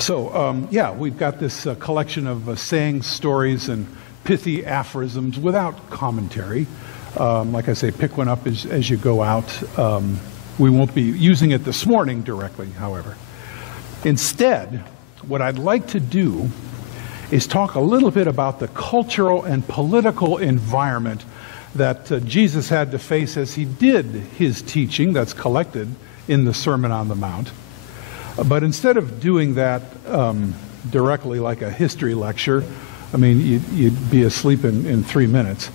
So, yeah, we've got this collection of sayings, stories, and pithy aphorisms without commentary. Like I say, pick one up as you go out. We won't be using it this morning directly, however. Instead, what I'd like to do is talk a little bit about the cultural and political environment that Jesus had to face as he did his teaching that's collected in the Sermon on the Mount. But instead of doing that directly like a history lecture, I mean, you'd be asleep in 3 minutes.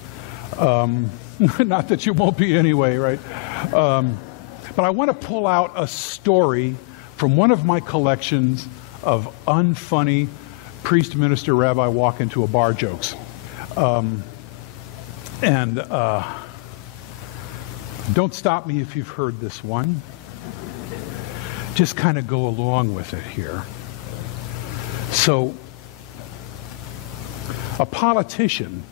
Not that you won't be anyway, right? But I want to pull out a story from one of my collections of unfunny priest, minister, rabbi walk into a bar jokes. Don't stop me if you've heard this one. Just kind of go along with it here. So, a politician,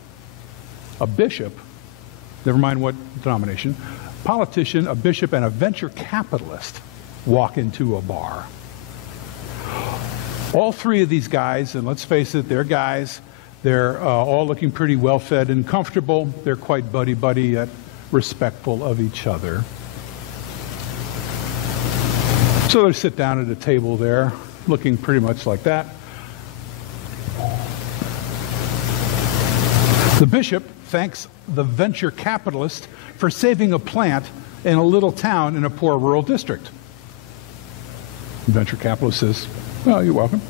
a bishop, never mind what denomination, politician, a bishop, and a venture capitalist walk into a bar. All three of these guys, and let's face it, they're guys, they're all looking pretty well-fed and comfortable. They're quite buddy-buddy, yet respectful of each other. So they sit down at a table there, looking pretty much like that. The bishop thanks the venture capitalist for saving a plant in a little town in a poor rural district. The venture capitalist says, "Well, you're welcome."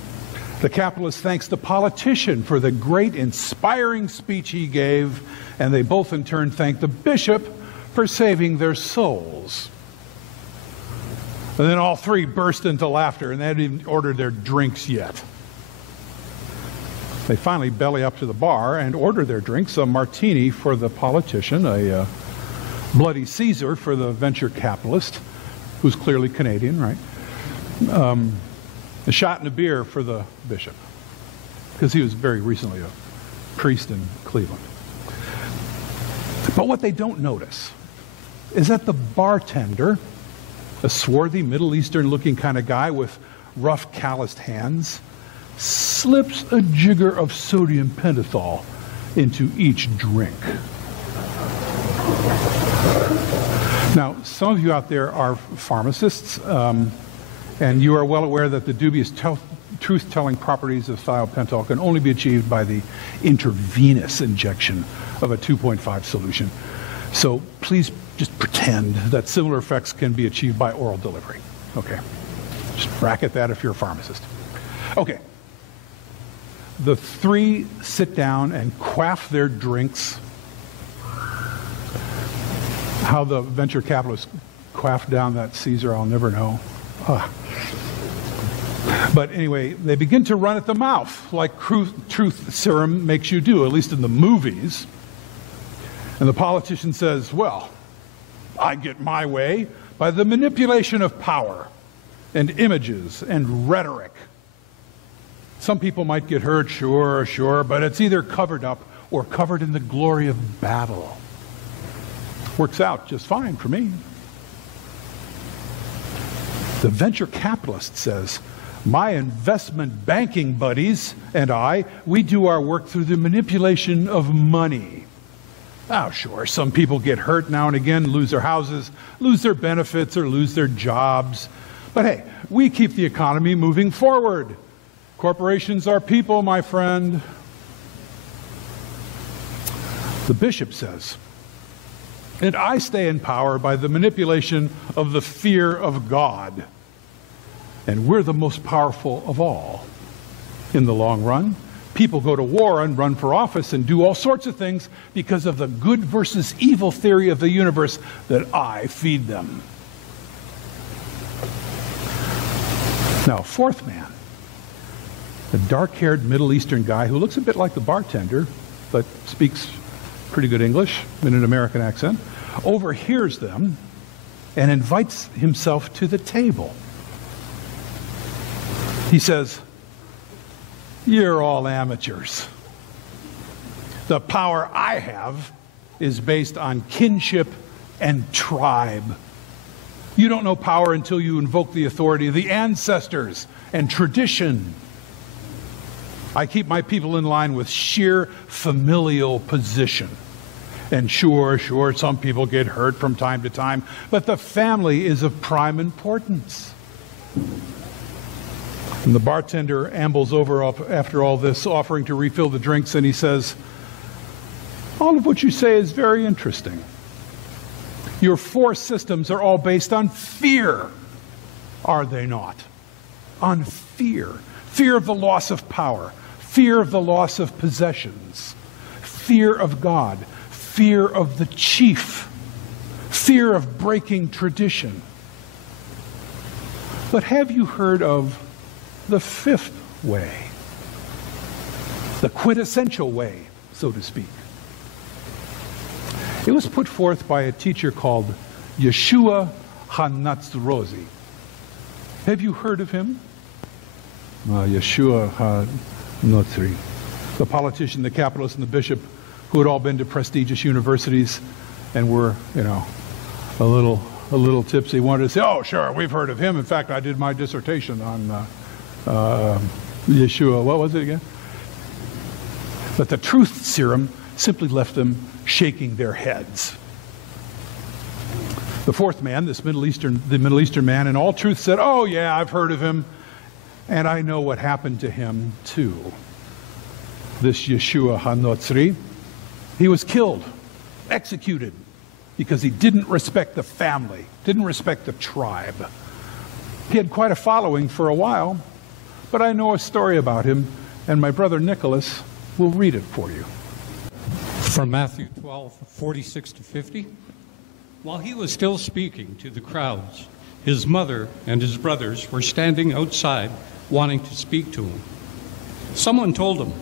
The capitalist thanks the politician for the great inspiring speech he gave, and they both in turn thank the bishop for saving their souls. And then all three burst into laughter, and they hadn't even ordered their drinks yet. They finally belly up to the bar and order their drinks: a martini for the politician, a Bloody Caesar for the venture capitalist, who's clearly Canadian, right? A shot and a beer for the bishop, because he was very recently a priest in Cleveland. But what they don't notice is that the bartender, a swarthy Middle Eastern looking kind of guy with rough calloused hands, slips a jigger of sodium pentothal into each drink. Now, some of you out there are pharmacists, and you are well aware that the dubious truth-telling properties of thiopental can only be achieved by the intravenous injection of a 2.5 solution. So please just pretend that similar effects can be achieved by oral delivery. Okay. Just bracket that if you're a pharmacist. Okay. The three sit down and quaff their drinks. How the venture capitalist quaffed down that Caesar, I'll never know. But anyway, they begin to run at the mouth, like truth serum makes you do, at least in the movies. And the politician says, "Well, I get my way by the manipulation of power and images and rhetoric. Some people might get hurt, sure, but it's either covered up or covered in the glory of battle. Works out just fine for me." The venture capitalist says, "My investment banking buddies and I, we do our work through the manipulation of money. Oh, sure, some people get hurt now and again, lose their houses, lose their benefits, or lose their jobs. But hey, we keep the economy moving forward. Corporations are people, my friend." The bishop says, "And I stay in power by the manipulation of the fear of God. And we're the most powerful of all. In the long run, people go to war and run for office and do all sorts of things because of the good versus evil theory of the universe that I feed them." Now, fourth man, a dark-haired Middle Eastern guy who looks a bit like the bartender, but speaks pretty good English in an American accent, overhears them and invites himself to the table. He says, "You're all amateurs. The power I have is based on kinship and tribe. You don't know power until you invoke the authority of the ancestors and tradition. I keep my people in line with sheer familial position. And sure, some people get hurt from time to time, but the family is of prime importance. And the bartender ambles over after all this, offering to refill the drinks, and he says, all of what you say is very interesting. Your 4 systems are all based on fear, are they not? On fear. Fear of the loss of power, fear of the loss of possessions, fear of God, fear of the chief, fear of breaking tradition. But have you heard of the 5th way? The quintessential way, so to speak. It was put forth by a teacher called Yeshua HaNatzrozi. Have you heard of him? Yeshua HaNatzri, the politician, the capitalist, and the bishop who had all been to prestigious universities and were, a little tipsy, wanted to say, oh, sure, we've heard of him. In fact, I did my dissertation on Yeshua. What was it again? But the truth serum simply left them shaking their heads. The 4th man, the Middle Eastern man, in all truth said, oh yeah, I've heard of him, and I know what happened to him too. This Yeshua HaNatzri, he was killed, executed, because he didn't respect the family, didn't respect the tribe. He had quite a following for a while, but I know a story about him, and my brother Nicholas will read it for you. From Matthew 12:46-50. While he was still speaking to the crowds, his mother and his brothers were standing outside wanting to speak to him. Someone told him,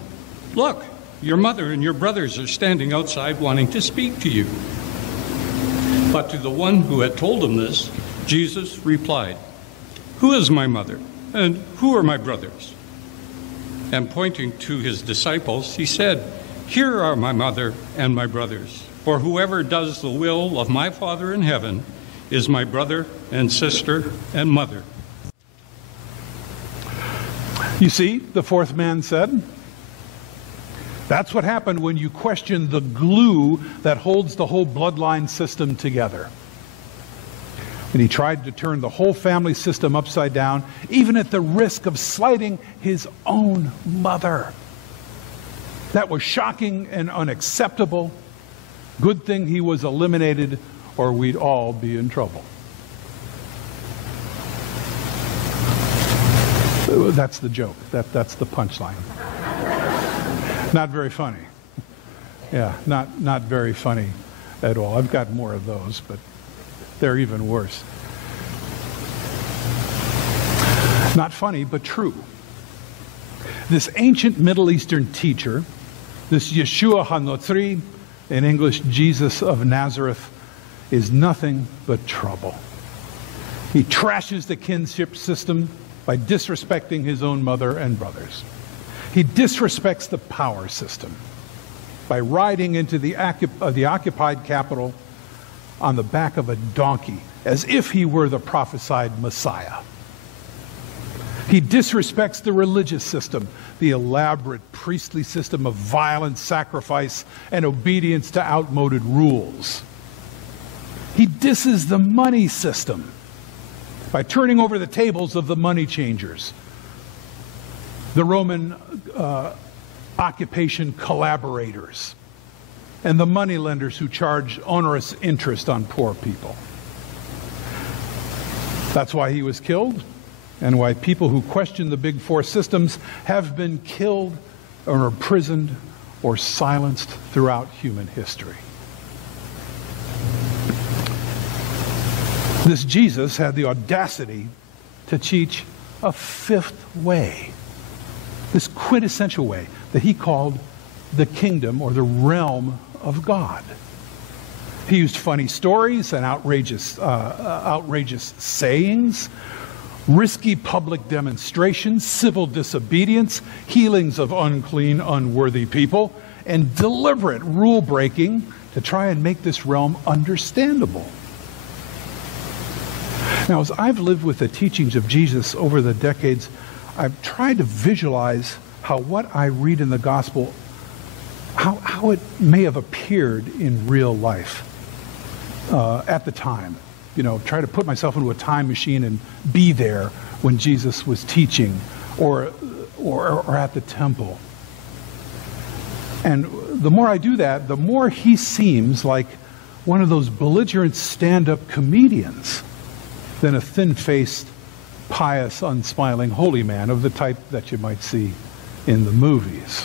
"Look, your mother and your brothers are standing outside wanting to speak to you." But to the one who had told him this, Jesus replied, "Who is my mother and who are my brothers?" And pointing to his disciples, he said, "Here are my mother and my brothers. For whoever does the will of my Father in heaven is my brother and sister and mother." You see, the 4th man said, that's what happened when you question the glue that holds the whole bloodline system together. And he tried to turn the whole family system upside down, even at the risk of slighting his own mother. That was shocking and unacceptable. Good thing he was eliminated, or we'd all be in trouble. That's the joke. That's the punchline. Not very funny. Yeah, not very funny at all. I've got more of those, but they're even worse. Not funny, but true. This ancient Middle Eastern teacher, this Yeshua HaNatzri, in English, Jesus of Nazareth, is nothing but trouble. He trashes the kinship system by disrespecting his own mother and brothers. He disrespects the power system by riding into the occupied capital on the back of a donkey, as if he were the prophesied Messiah. He disrespects the religious system, the elaborate priestly system of violent sacrifice and obedience to outmoded rules. He disses the money system by turning over the tables of the money changers, the Roman occupation collaborators, and the moneylenders who charge onerous interest on poor people. That's why he was killed, and why people who question the big 4 systems have been killed or imprisoned or silenced throughout human history. This Jesus had the audacity to teach a 5th way, this quintessential way that he called the kingdom or the realm of God. He used funny stories and outrageous sayings, risky public demonstrations, civil disobedience, healings of unclean, unworthy people, and deliberate rule breaking to try and make this realm understandable. Now, as I've lived with the teachings of Jesus over the decades, I've tried to visualize how what I read in the gospel, how it may have appeared in real life at the time. You know, try to put myself into a time machine and be there when Jesus was teaching or at the temple. And the more I do that, the more he seems like one of those belligerent stand-up comedians than a thin-faced, pious, unsmiling holy man of the type that you might see in the movies.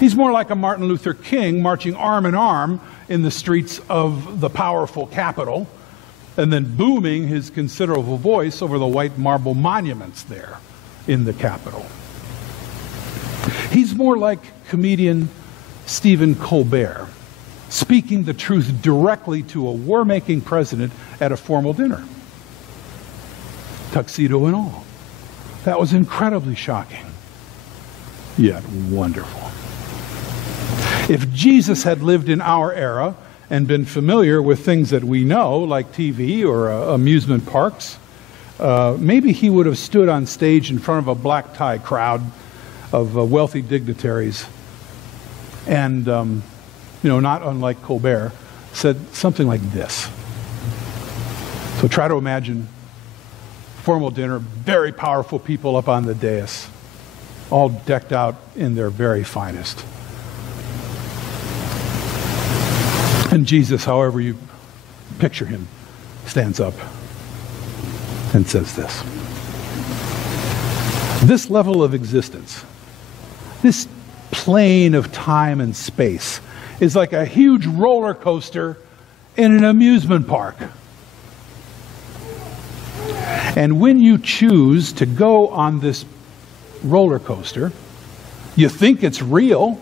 He's more like a Martin Luther King marching arm in arm in the streets of the powerful capital and then booming his considerable voice over the white marble monuments there in the Capitol. He's more like comedian Stephen Colbert, speaking the truth directly to a war-making president at a formal dinner. Tuxedo and all. That was incredibly shocking, yet wonderful. If Jesus had lived in our era and been familiar with things that we know, like TV or amusement parks, maybe he would have stood on stage in front of a black tie crowd of wealthy dignitaries and, not unlike Colbert, said something like this. So try to imagine formal dinner, very powerful people up on the dais, all decked out in their very finest. And Jesus, however you picture him, stands up and says this. This level of existence, this plane of time and space, is like a huge roller coaster in an amusement park. And when you choose to go on this roller coaster, you think it's real,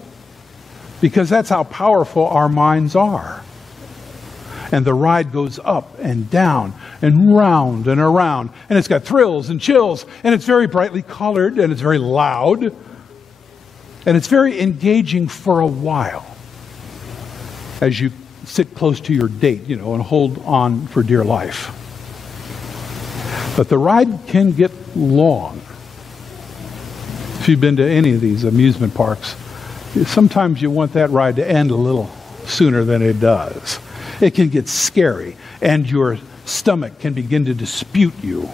because that's how powerful our minds are. And the ride goes up and down and round and around. And it's got thrills and chills. And it's very brightly colored. And it's very loud. And it's very engaging for a while, as you sit close to your date, and hold on for dear life. But the ride can get long. If you've been to any of these amusement parks, sometimes you want that ride to end a little sooner than it does. It can get scary, and your stomach can begin to dispute you.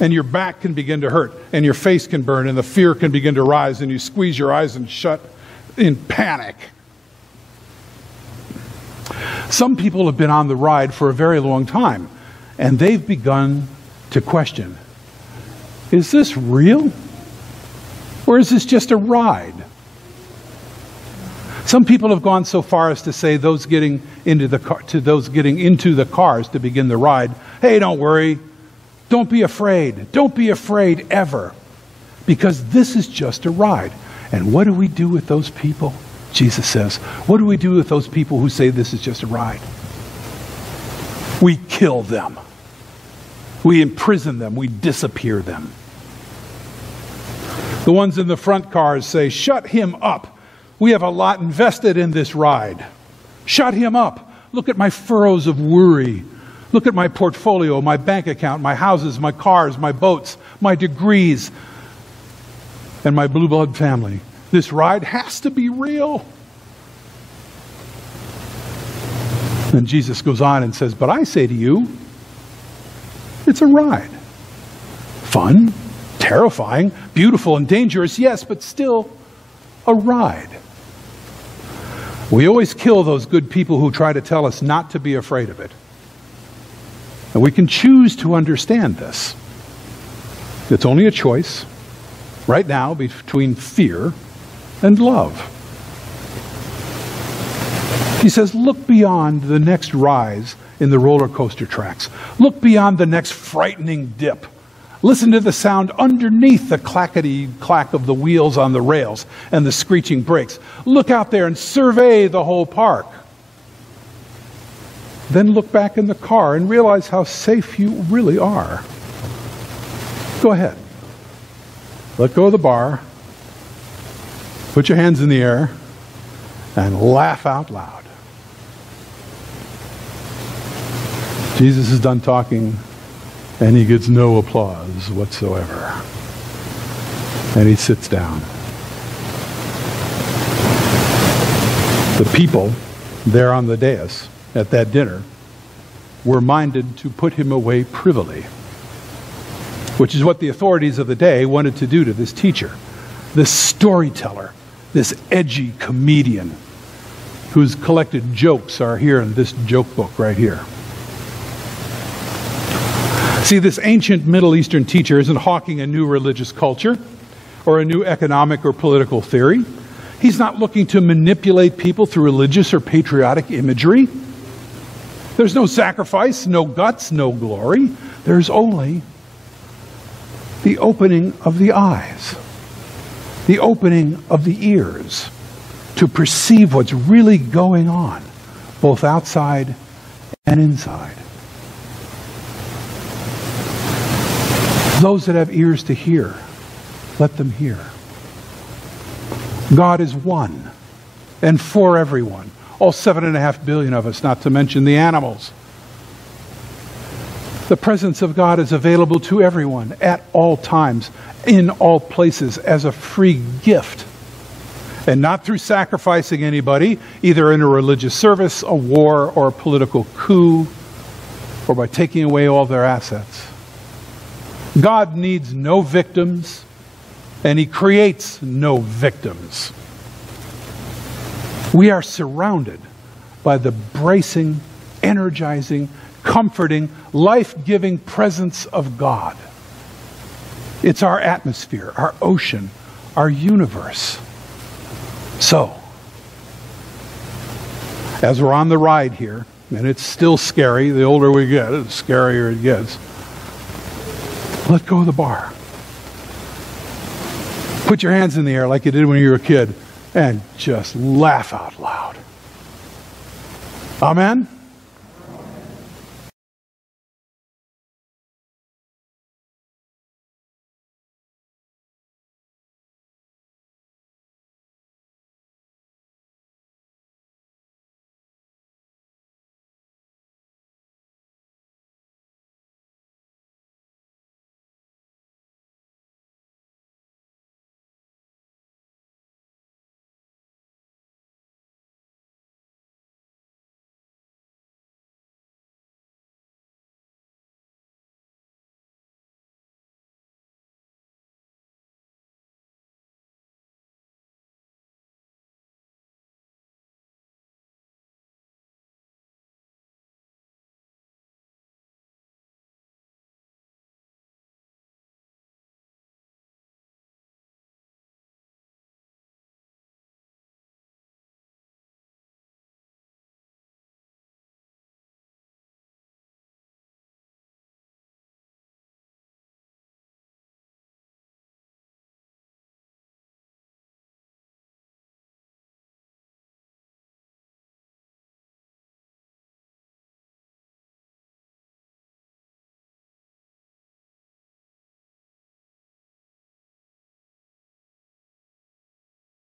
And your back can begin to hurt, and your face can burn, and the fear can begin to rise, and you squeeze your eyes and shut in panic. Some people have been on the ride for a very long time, and they've begun to question, is this real? Or is this just a ride? Some people have gone so far as to say those getting into the cars to begin the ride, hey, don't worry. Don't be afraid. Don't be afraid ever. Because this is just a ride. And what do we do with those people? Jesus says, what do we do with those people who say this is just a ride? We kill them. We imprison them. We disappear them. The ones in the front cars say, shut him up. We have a lot invested in this ride. Shut him up. Look at my furrows of worry. Look at my portfolio, my bank account, my houses, my cars, my boats, my degrees, and my blue blood family. This ride has to be real. And Jesus goes on and says, but I say to you, it's a ride. Fun, terrifying, beautiful, and dangerous, yes, but still a ride. We always kill those good people who try to tell us not to be afraid of it. And we can choose to understand this. It's only a choice right now between fear and love. He says, look beyond the next rise in the roller coaster tracks. Look beyond the next frightening dip. Listen to the sound underneath the clackety-clack of the wheels on the rails and the screeching brakes. Look out there and survey the whole park. Then look back in the car and realize how safe you really are. Go ahead. Let go of the bar. Put your hands in the air and laugh out loud. Jesus is done talking, and he gets no applause whatsoever. And he sits down. The people there on the dais at that dinner were minded to put him away privily, which is what the authorities of the day wanted to do to this teacher, this storyteller, this edgy comedian whose collected jokes are here in this joke book right here. See, this ancient Middle Eastern teacher isn't hawking a new religious culture or a new economic or political theory. He's not looking to manipulate people through religious or patriotic imagery. There's no sacrifice, no guts, no glory. There's only the opening of the eyes, the opening of the ears to perceive what's really going on, both outside and inside. Those that have ears to hear, let them hear. God is one and for everyone. All 7.5 billion of us, not to mention the animals. The presence of God is available to everyone at all times, in all places, as a free gift. And not through sacrificing anybody, either in a religious service, a war, or a political coup, or by taking away all their assets. God needs no victims, and he creates no victims. We are surrounded by the bracing, energizing, comforting, life-giving presence of God. It's our atmosphere, our ocean, our universe. So, as we're on the ride here, and it's still scary, the older we get, the scarier it gets, let go of the bar. Put your hands in the air like you did when you were a kid and just laugh out loud. Amen?